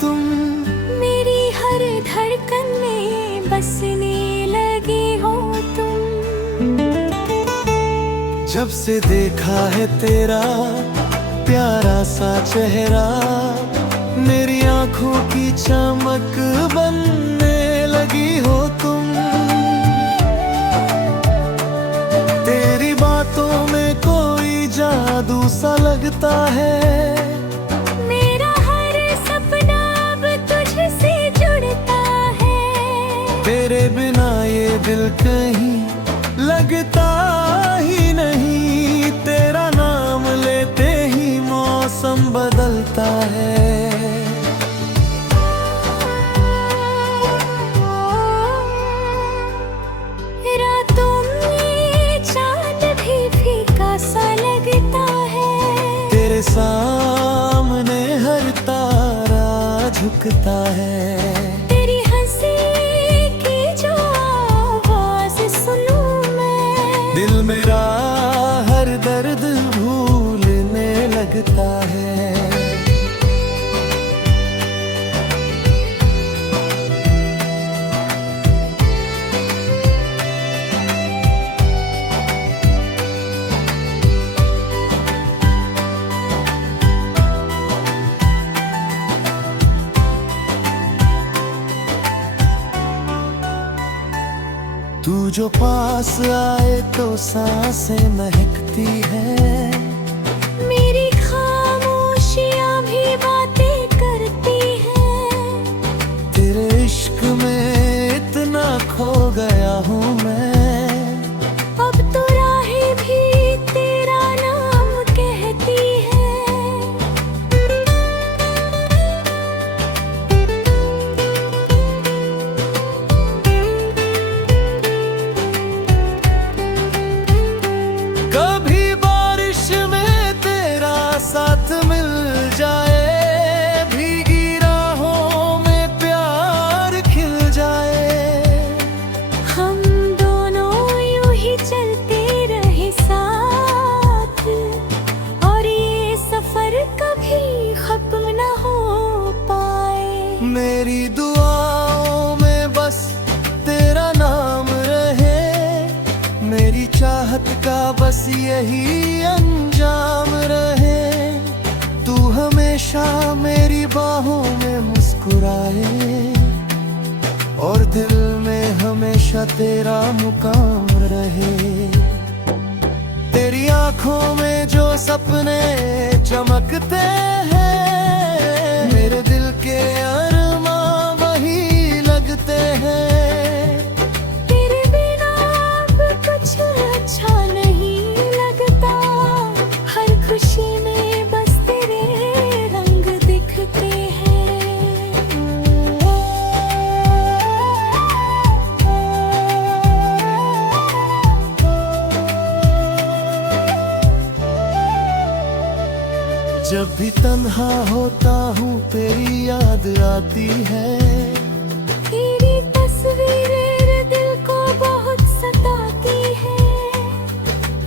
तुम। मेरी हर धड़कन में बसने लगे हो तुम। जब से देखा है तेरा प्यारा सा चेहरा, मेरी आंखों की चमक बनने लगी हो तुम। तेरी बातों में कोई जादू सा लगता है। मेरा हर सपना अब तुझसे जुड़ता है। तेरे बिना ये दिल कहीं लगता ही नहीं। तेरा नाम लेते ही मौसम बदलता है। रातों में चांद भी फीका सा लगता है। तेरे सामने हर तारा झुकता है। तेरी हंसी की जो आवाज सुनूं मैं, दिल मेरा हर दर्द भूलने लगता है। तू जो पास आए तो सांसें महकती है। मेरी खामोशियां भी बातें करती हैं। तेरे इश्क में इतना खो गया हूँ मैं। अब तो राहें भी तेरा नाम कहती हैं। कभी बारिश में तेरा साथ मिल जाए, भीगी राहों में प्यार खिल जाए। हम दोनों यूं ही चलते रहे साथ, और ये सफर कभी खत्म न हो पाए। मेरी दुआओं में बस तेरा नाम रहे। मेरी चाहत का बस यही अंजाम रहे। तू हमेशा मेरी बाहों में मुस्कुराए, और दिल में हमेशा तेरा मुकाम रहे। तेरी आंखों में जो सपने चमकते हैं, मेरे दिल के अरमां वही लगते हैं। तेरे बिना अब कुछ अच्छा नहीं लगता। हर खुशी में बस तेरे रंग दिखते हैं। जब भी तन्हा होता हूँ तेरी याद आती है। तेरी तस्वीरें दिल को बहुत सताती है।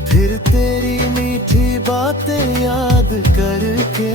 फिर तेरी मीठी बातें याद करके